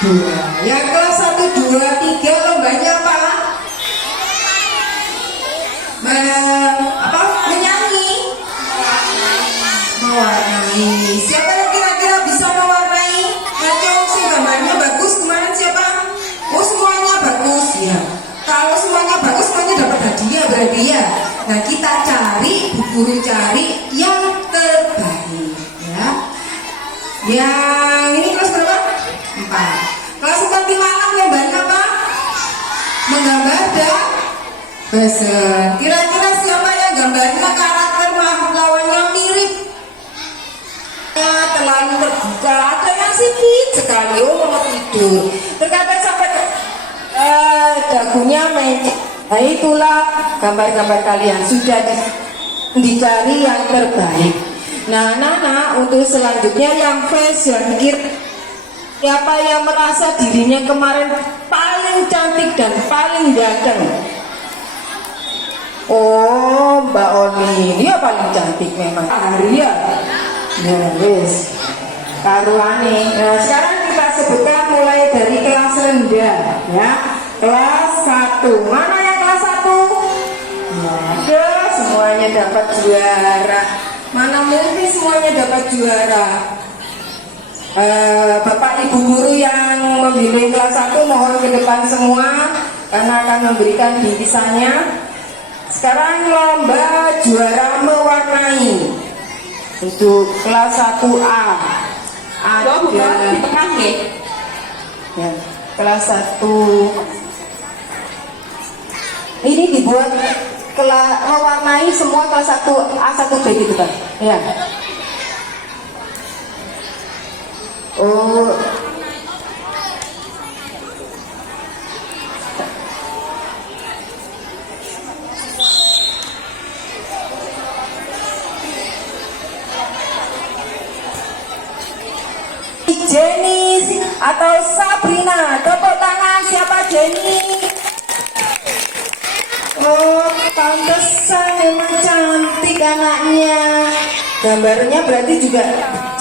dua. Yang kelas 1, 2, 3 lombanya apa? Menyanyi, mewarnai. Siapa yang kira-kira bisa mewarnai? Yang sih gambarnya bagus kemarin siapa? Oh semuanya bagus ya. Kalau semuanya bagus semuanya dapat hadiah berarti ya. Nah kita cari, Bu Guru cari yang terbaik ya. Yang ini kelas berapa? 4. Kelas 4, 5, 6 lombanya apa? Menggambar dan besen. Kira-kira siapa yang gambarnya karakter makhluk lawannya mirip? Ya, terlalu terbuka. Ada yang sipit sekali. Oh mau tidur. Terkadang sampai dagunya mencet. Nah itulah gambar-gambar kalian sudah dicari yang terbaik. Nah anak-anak untuk selanjutnya yang fashion, siapa yang merasa dirinya kemarin paling cantik dan paling ganteng? Oh Mbak Oni, dia paling cantik memang. Arya, ya wes, karuani. Nah sekarang kita sebutkan mulai dari kelas rendah, ya. Kelas 1, mana yang kelas 1? Ada, semuanya dapat juara. Mana mungkin semuanya dapat juara? Bapak Ibu guru yang membimbing kelas 1 mohon ke depan semua karena akan memberikan bingkisannya. Sekarang lomba juara mewarnai untuk kelas 1A. Ada di tengah ya, kelas 1 ini dibuat mewarnai semua kelas 1A 1B gitu kan ya. Oh Jenny atau Sabrina, tepuk tangan siapa Jenny? Oh, pantesan memang cantik anaknya. Gambarnya berarti juga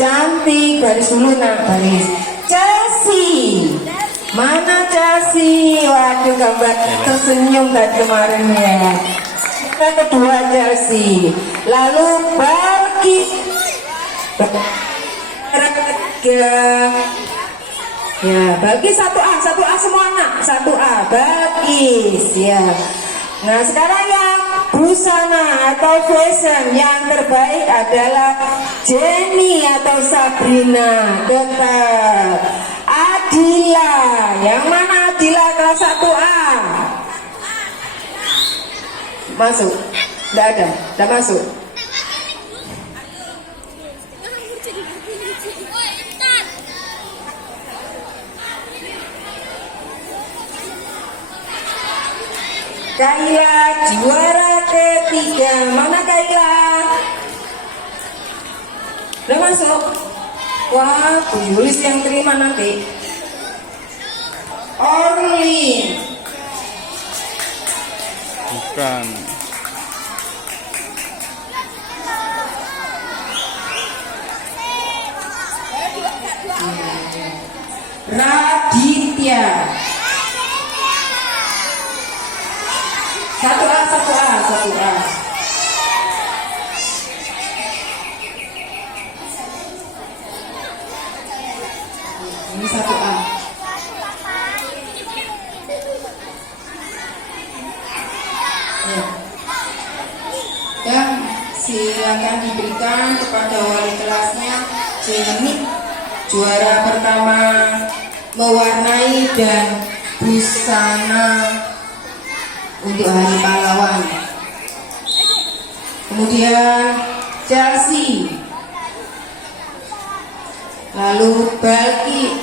cantik. Baris dulu nak, baris. Chelsea, mana Chelsea? Waduh, gambar tersenyum tadi kemarin ya. Yang kedua Chelsea, lalu Barki. Ya, bagi 1A semua anak, 1A Bagis ya. Nah sekarang yang busana atau fashion yang terbaik adalah Jenny atau Sabrina. Tetap Adila, yang mana Adila kelas 1A? Masuk? Tidak ada, tidak masuk. Kaila juara ketiga, mana Kaila? Udah masuk? Wah, Bu Yulis yang terima nanti. Orlin. Bukan. Raditya. 1A. Ini 1A. Ya. Dan silakan diberikan kepada wali kelasnya Jenny, juara pertama mewarnai dan busana untuk Hari Pahlawan. Kemudian Chelsea, lalu Balki,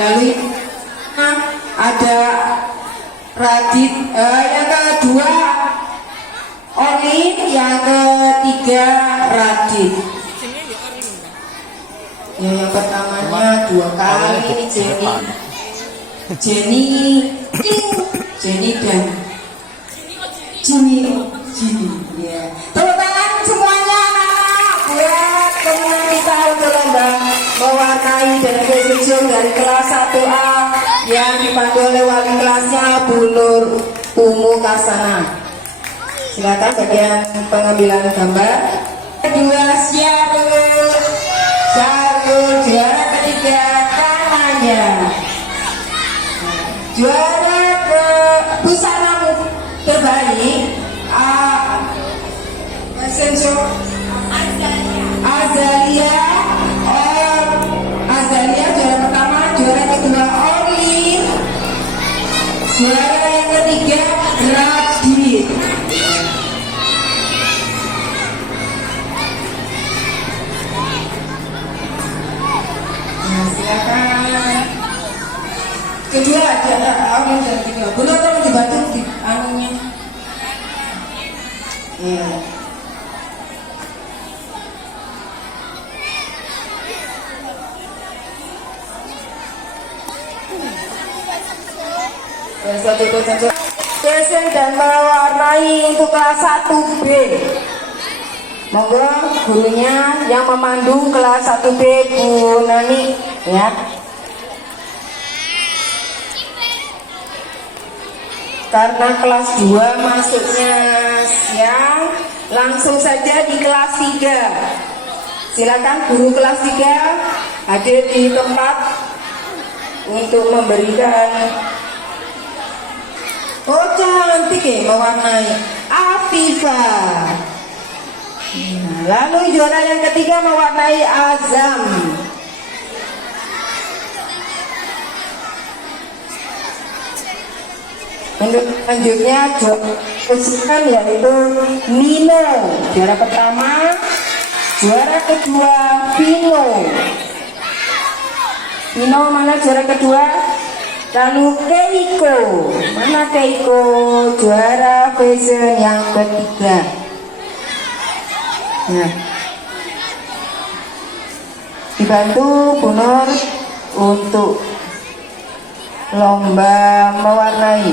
lalu ada Radit, yang kedua Orlin, yang ketiga Radit. Ya, yang pertamanya 2 kali ini Jenny dan Jimmy ya. Tepuk tangan semuanya anak-anak buat teman kita untuk lomba mewarnai dan fashion dari kelas 1A yang dipandu oleh wali kelasnya Bu Nur Umu Kasana. Silakan bagian pengambilan gambar. Kedua Syarul juara ketiga Kamanya. Juara ke busana terbaik fashion show Azalia juara pertama, juara kedua Orlin, juara yang ketiga Radit. Nah, silakan. Kedua ada Orlin dan kedua. Benar tolong dibantu di anunya. Iya. Fashion dan mewarnai untuk kelas 1B. Monggo gurunya yang memandu kelas 1B Bu Nani ya. Karena kelas 2 masuknya siang, langsung saja di kelas 3. Silakan guru kelas 3 hadir di tempat untuk memberikan. Oh cantik ya mewarnai Afifa. Nah, lalu juara yang ketiga mewarnai Azam. Untuk selanjutnya juara yaitu Nino. Juara pertama, juara kedua Vino. Vino mana juara kedua? Lalu Keiko, mana Keiko juara fashion yang ketiga. Nah, dibantu Bu Nur untuk lomba mewarnai.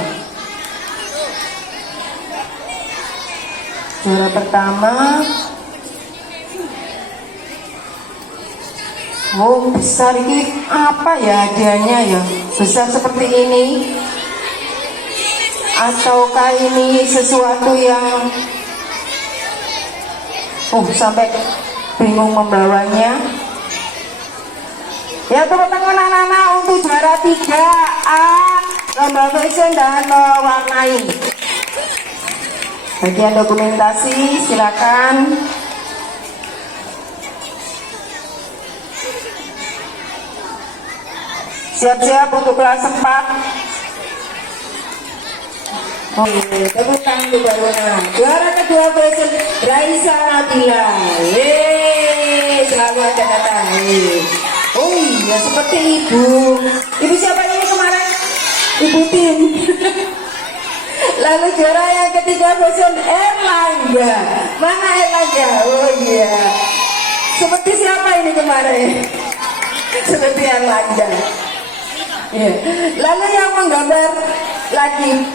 Juara pertama, oh besar ini apa ya hadiahnya ya? Besar seperti ini ataukah ini sesuatu yang sampai bingung membawanya ya. Tepuk tangan anak-anak untuk juara 3A lomba fashion dan mewarnai. Bagian dokumentasi silakan. Siap-siap untuk kelas 4. Oke, tepuk tangan untuk Baruna. Juara kedua fashion Raisa Nabila. Selalu ada kata. Oh iya, seperti ibu. Ibu siapa ini kemarin? Ibu Tim. Lalu juara yang ketiga fashion Erlangga. Mana Erlangga? Oh iya. Seperti siapa ini kemarin? Seperti Erlangga. Ya. Lalu yang menggambar lagi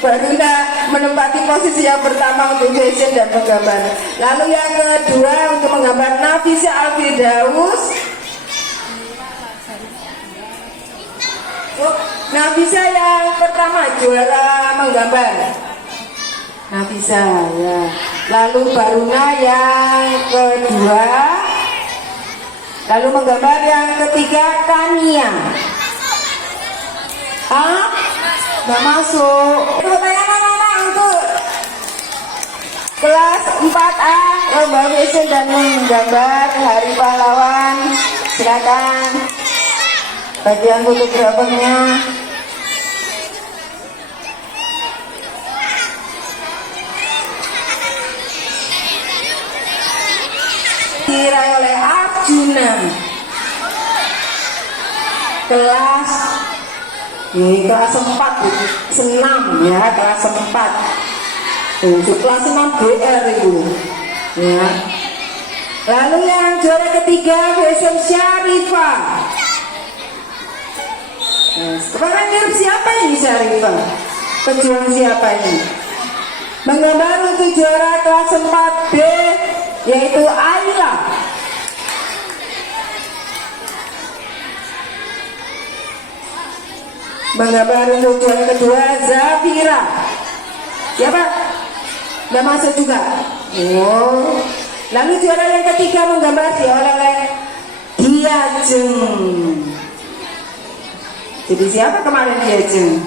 Baruna menempati posisi yang pertama untuk fashion dan menggambar. Lalu yang kedua untuk menggambar Nafisa Alfirdaus. Nafisa yang pertama juara menggambar. Nafisa ya. Lalu Baruna yang kedua. Lalu menggambar yang ketiga Kania. Nggak masuk. Pertanyaan anak-anak untuk kelas 4A lomba fashion dan menggambar Hari Pahlawan. Silakan. Bagian fotografernya. Diraih oleh Arjuna. Kelas 4 senam ya, kelas 4. Kelas 6 BR itu ya. Lalu yang juara ketiga fashion Syarifah. Sekarang mirip siapa ini Syarifah? Pejuang siapa ini? Menggambar untuk juara kelas 4B yaitu Ayla. Menggambar untuk juara kedua Zafira. Siapa? Nggak masuk juga. Oh. Lalu juara yang ketiga menggambar oleh Diajeng. Jadi siapa kemarin Diajeng?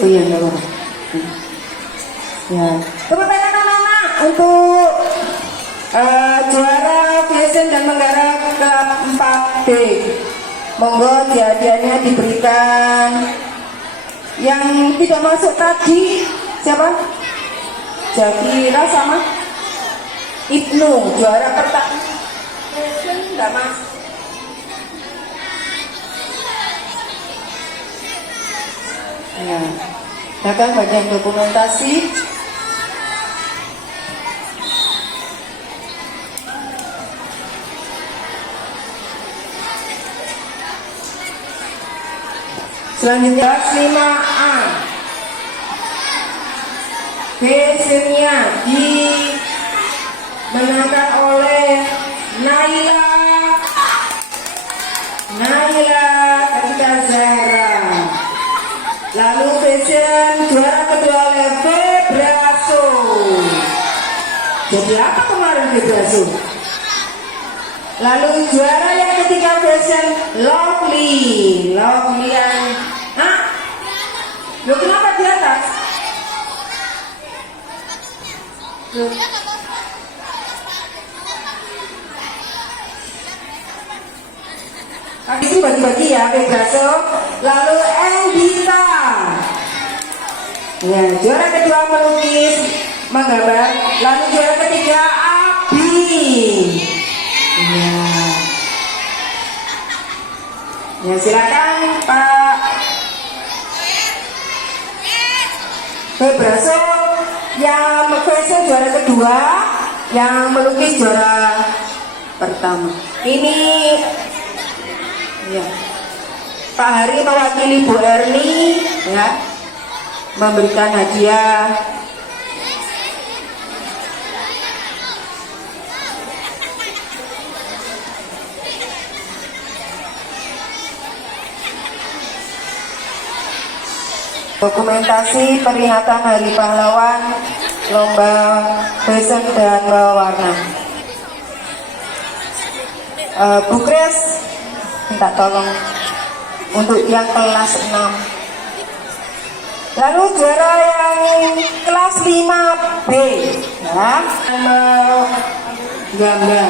Oh iya, enggak apa-apa. Ya. Tepuk tangan anak-anak untuk juara fashion dan menggarap keempat B. Monggo hadiahnya diberikan. Yang tidak masuk tadi siapa? Jakira sama Ibnu, juara pertama. Fashion enggak masuk. Ya, datang bagian dokumentasi. Selanjutnya 5A. Fashionnya dimenangkan oleh Naila Ketika Zahra. Lalu fashion juara kedua oleh Febraso. Jadi apa kemarin Febraso? Lalu juara yang ketiga fashion Lovely yang lo kenapa di atas? Itu bagi-bagi ya Febraso. Lalu Endita. Ya, juara kedua melukis menggambar. Lalu juara ketiga Abi. Ya, silakan Pak Febraso yang fashion juara kedua, yang melukis juara pertama. Ini ya, Pak Hari mewakili Bu Erni ya, memberikan hadiah. Dokumentasi peringatan Hari Pahlawan, lomba fashion dan warna. Bu Kres minta tolong untuk yang kelas 6. Lalu juara yang kelas 5B ya, gambar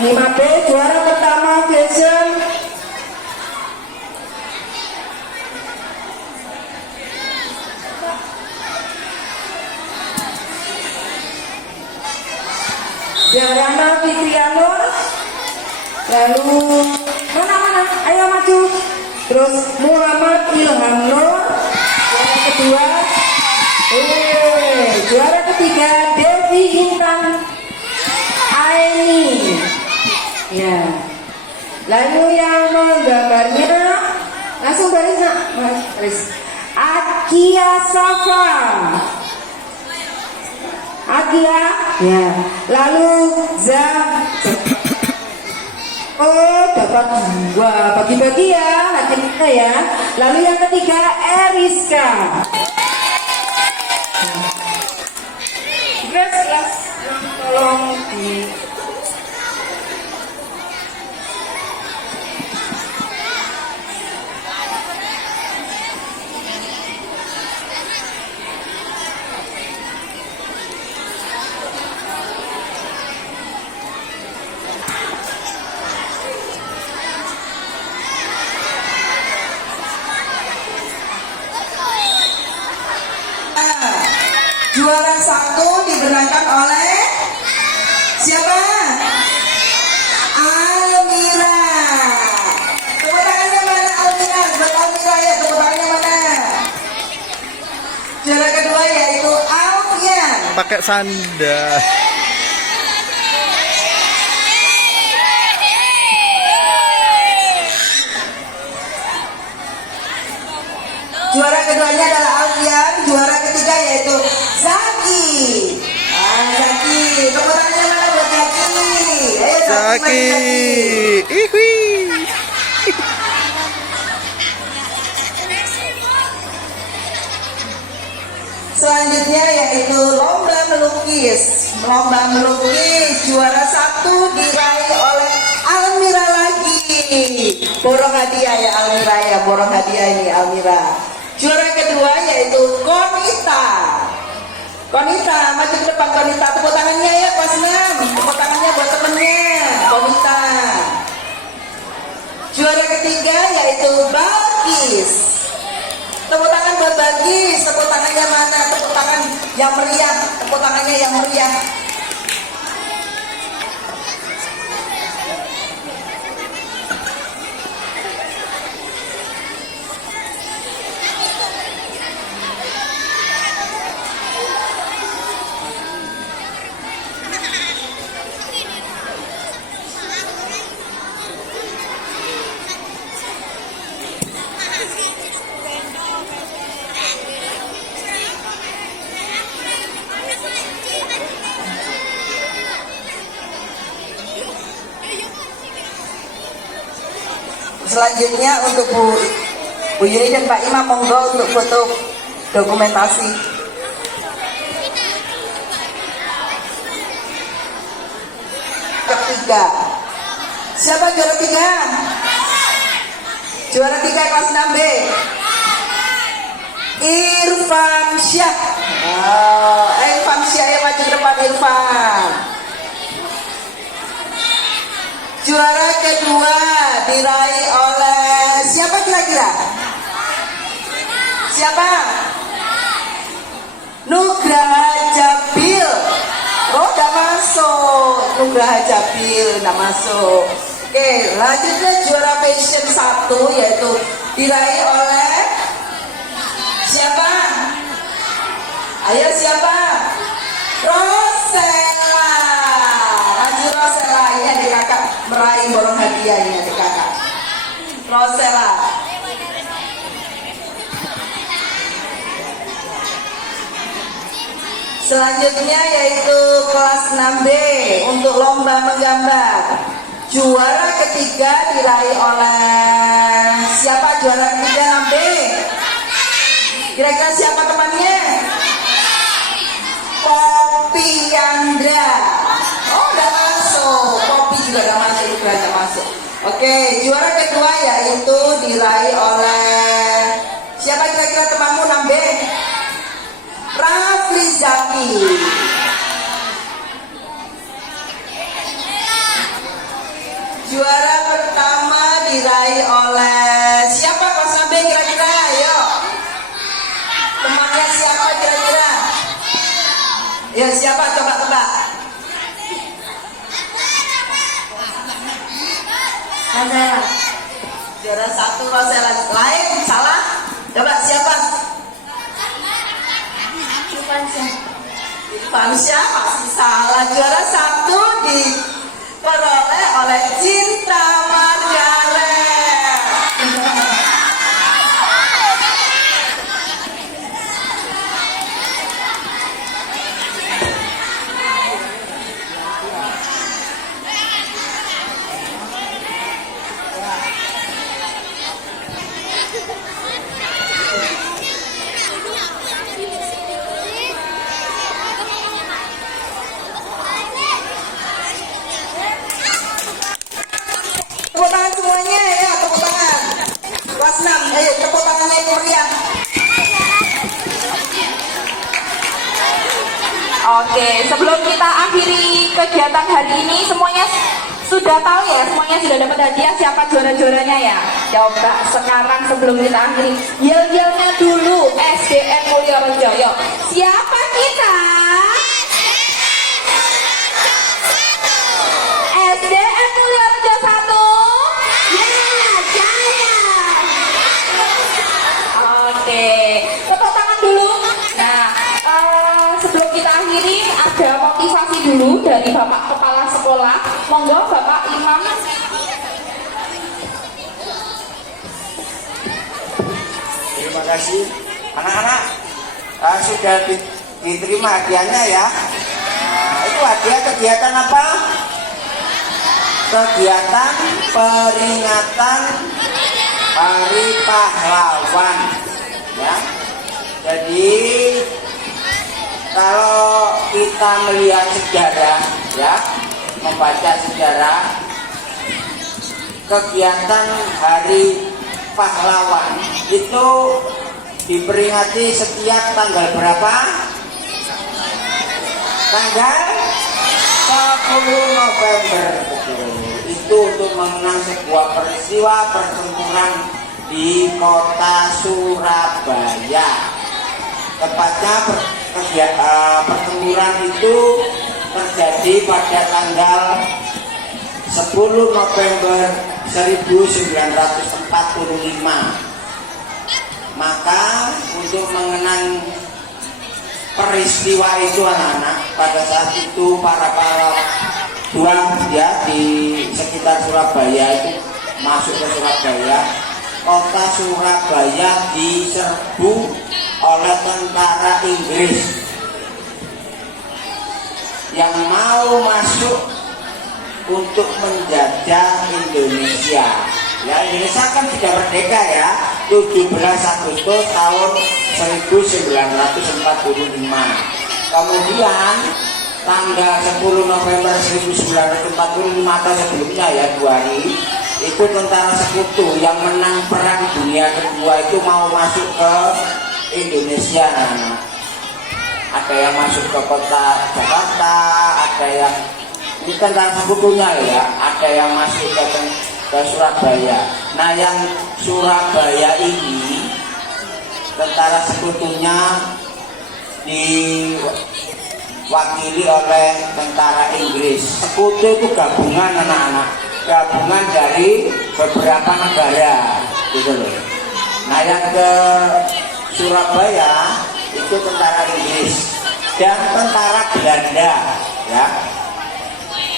5B juara pertama fashion Jarana Fikrianur. Lalu mana ayo maju. Terus Muhammad Ilham Nur juara kedua. Juara ketiga Devi Intan Aini ya. Lalu yang menggambarnya langsung baris nak baris Akia Safa. Akia ya. Lalu dapat 2 bagi-bagi ya hati kita ya. Lalu yang ketiga Eriska. Jelas tolong di juara 1 dimenangkan oleh siapa? Almira. Tepuk tangannya mana Almira? Buat Almira ya, tepuk tangannya mana? Juara kedua yaitu Alfian. Pakai sandal. Juara keduanya adalah Alfian. Juara ketiga yaitu Zaki. Zaki. Tepuk tangannya mana buat Zaki? Ayo Zaki. Selanjutnya yaitu lomba melukis. Lomba melukis juara 1 diraih oleh Almira lagi. Borong hadiah ya Almira ya, borong hadiah ini Almira. Juara kedua yaitu Konita. Konita, maju ke depan Konita. Tepuk tangannya ya kelas 6. Tepuk tangannya buat temennya Konita. Juara ketiga yaitu Balkis. Tepuk tangan buat Balkis. Tepuk tangannya mana? Tepuk tangan yang meriah. Tepuk tangannya yang meriah. Selanjutnya untuk Bu Yuni dan Pak Imam, monggo untuk foto dokumentasi. Ketiga, siapa juara 3? Juara 3 kelas 6B. Irfan Syah. Irfan Syah yang maju ke depan Irfan. Juara kedua diraih oleh siapa kira-kira? Siapa? Nugraha Jabil. Oh, udah masuk. Nugraha Jabil udah masuk. Oke, lanjutnya juara fashion 1 yaitu diraih oleh siapa? Ayo siapa? Rosella. Maju Rosella, ini adik kakak meraih borong hadiah ini adik kakak. Rosella. Selanjutnya yaitu kelas 6B untuk lomba menggambar. Juara ketiga diraih oleh siapa? Juara ketiga 6B. Kira-kira siapa temannya? Poppy Yandra. Oh, udah masuk. Poppy juga udah masuk, juga udah masuk. Oke, juara kedua yaitu diraih oleh siapa kira-kira temanmu 6B? Rafli Zaki. Juara pertama diraih oleh siapa kelas 6B kira-kira? Ayo. Temannya siapa kira-kira? Ya siapa? Coba tebak. Rosella. Juara 1 Rosella. Lain salah? Coba siapa? Irfansyah masih salah. Juara 1 diperoleh oleh Cinta Margaret. Tepuk tangan semuanya ya, tepuk tangan. Kelas 6, ayo tepuk tangannya yang meriah. Oke, sebelum kita akhiri kegiatan hari ini, semuanya sudah tahu ya, semuanya sudah dapat hadiah. Siapa juara-juaranya ya? Coba sekarang sebelum kita akhiri, yel-yelnya dulu SDN Mulyo Rejo. Yuk, siapa kita? SDN Mulyo Rejo 1. Ya, saya. Oke, tepuk tangan dulu. Nah, sebelum kita akhiri ada motivasi dulu dari Bapak Kepala Sekolah. Monggo Bapak Imam. Terima kasih anak-anak, sudah diterima hadiahnya ya. Itu hadiah kegiatan apa? kegiatan peringatan Hari Pahlawan, ya. Jadi kalau kita melihat sejarah, ya, membaca sejarah kegiatan Hari Pahlawan itu diperingati setiap tanggal berapa? Tanggal 10 November. Itu untuk mengenang sebuah peristiwa pertempuran di kota Surabaya. Tepatnya pertempuran itu terjadi pada tanggal 10 November 1945. Maka untuk mengenang peristiwa itu anak-anak, pada saat itu para juang ya di sekitar Surabaya itu masuk ke Surabaya. Kota Surabaya diserbu oleh tentara Inggris yang mau masuk untuk menjajah Indonesia. Ya, Indonesia kan sudah merdeka ya, 17 Agustus tahun 1945. Kemudian tanggal 10 November 1945 atau sebelumnya ya 2 hari, itu tentara sekutu yang menang perang dunia kedua itu mau masuk ke Indonesia. Ada yang masuk ke kota Jakarta, ada yang ini tentara sekutunya ya, ada yang masuk ke Surabaya. Nah, yang Surabaya ini tentara sekutunya diwakili oleh tentara Inggris. Sekutu itu gabungan anak-anak, gabungan dari beberapa negara, gitu loh. Nah, yang ke Surabaya itu tentara Inggris dan tentara Belanda, ya.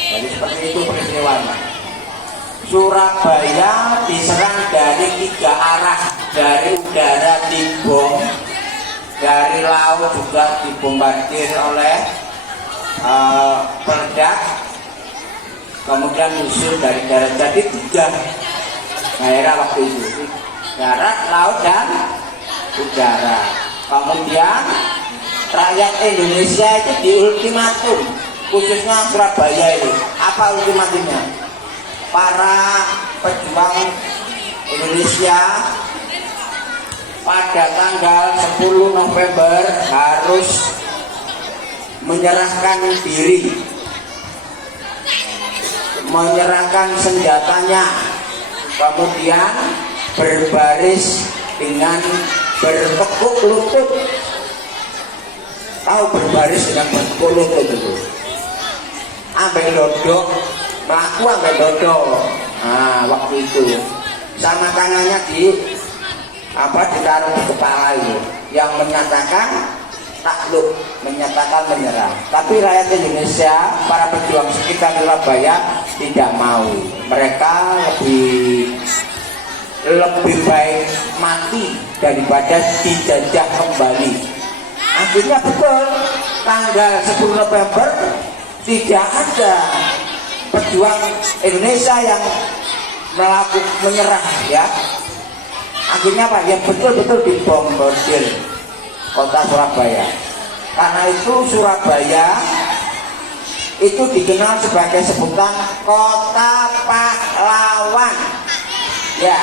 Jadi seperti itu peristiwanya. Surabaya diserang dari 3 arah, dari udara dibom, dari laut juga dibombardir oleh peledak, kemudian musuh dari darat. Jadi 3 daerah waktu itu, darat, laut, dan udara. Kemudian rakyat Indonesia itu diultimatum, khususnya Surabaya itu. Apa ultimatumnya? Para pejuang Indonesia pada tanggal 10 November harus menyerahkan diri, menyerahkan senjatanya, kemudian berbaris dengan bertekuk lutut. Tahu berbaris dengan bertekuk lutut itu? Ambil dodok, melaku ambil dodok. Nah, waktu itu sama tangannya ditaruh di kepala itu, yang menyatakan takluk, menyatakan menyerah. Tapi rakyat Indonesia, para pejuang sekitar Surabaya tidak mau. Mereka lebih baik mati daripada dijajah kembali. Akhirnya betul, tanggal 10 November tidak ada pejuang Indonesia yang menyerah, ya. Akhirnya Pak, ya betul-betul dibombardir kota Surabaya. Karena itu Surabaya itu dikenal sebagai sebutan kota pahlawan. Ya,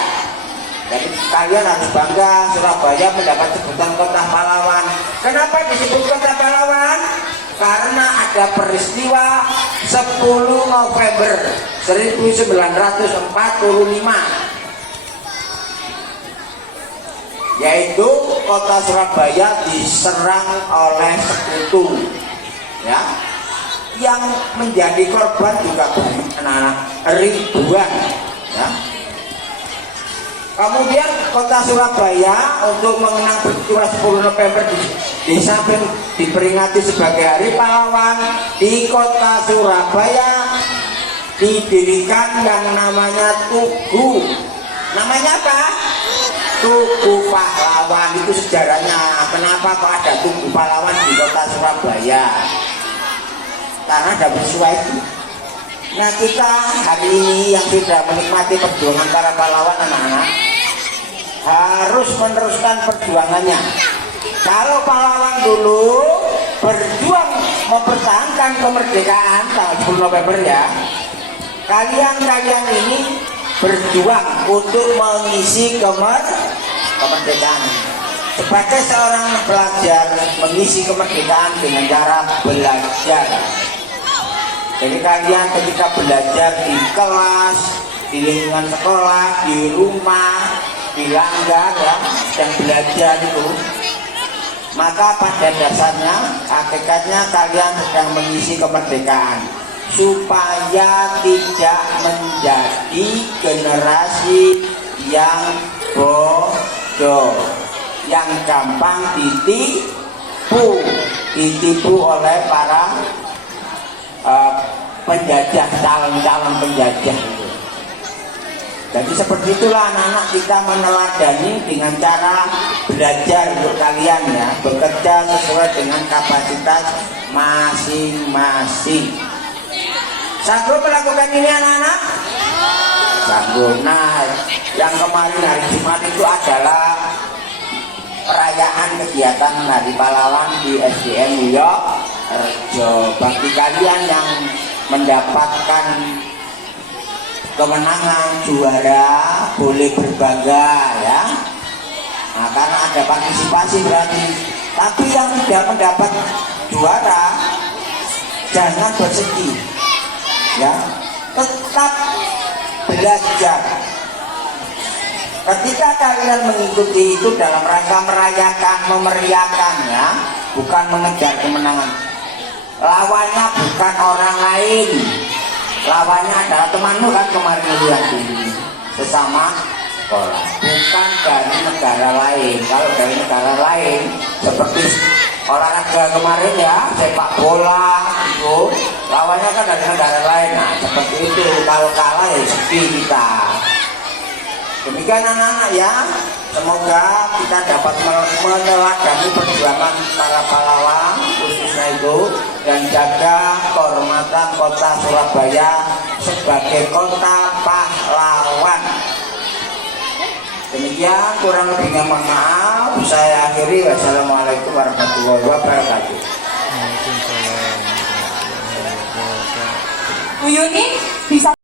jadi kalian harus bangga Surabaya mendapat sebutan kota pahlawan. Kenapa disebut kota pahlawan? Karena ada peristiwa 10 November 1945, yaitu kota Surabaya diserang oleh sekutu, ya, yang menjadi korban juga banyak anak-anak, ribuan, ya. Kemudian kota Surabaya untuk mengenang peristiwa 10 November di samping diperingati sebagai Hari Pahlawan, di kota Surabaya didirikan yang namanya Tugu. Namanya apa? Tugu Pahlawan. Itu sejarahnya. Kenapa kok ada Tugu Pahlawan di kota Surabaya? Karena ada peristiwa itu. Nah kita hari ini yang sudah menikmati perjuangan para pahlawan anak-anak harus meneruskan perjuangannya. Kalau pahlawan dulu berjuang mempertahankan kemerdekaan tanggal 10 November ya, kalian ini berjuang untuk mengisi kemerdekaan. Sebagai seorang pelajar mengisi kemerdekaan dengan cara belajar. Jadi kalian ketika belajar di kelas, di lingkungan sekolah, di rumah, di langgar ya, dan belajar itu, maka pada dasarnya, hakikatnya kalian sedang mengisi kemerdekaan supaya tidak menjadi generasi yang bodoh, yang gampang ditipu oleh para penjajah, calon penjajah itu. Jadi seperti itulah anak-anak kita meneladani dengan cara belajar untuk kalian ya, bekerja sesuai dengan kapasitas masing-masing. Sanggup melakukan ini anak-anak? Sanggup. Nah, yang kemarin hari Jumat itu adalah perayaan kegiatan Hari Pahlawan di SDN Uyok Rejo. Bagi kalian yang mendapatkan kemenangan juara boleh berbangga ya. Nah, karena ada partisipasi berarti. Tapi yang tidak mendapat juara jangan bersedih ya, tetap belajar. Ketika kalian mengikuti itu dalam rangka merayakan, memeriahkan ya, bukan mengejar kemenangan. Lawannya bukan orang lain, lawannya adalah temanmu kan kemarin lihat ini, sesama sekolah, bukan dari negara lain. Kalau dari negara lain seperti olahraga kemarin ya, sepak bola itu lawannya kan dari negara lain. Nah seperti itu, kalau kalah ya sedih kita. Demikian anak-anak ya, semoga kita dapat meneladani perjuangan para pahlawan khususnya itu, dan jaga kehormatan kota Surabaya sebagai kota pahlawan. Demikian, kurang lebihnya mohon maaf. Saya akhiri. Wassalamualaikum warahmatullahi wabarakatuh. Bu Yuni bisa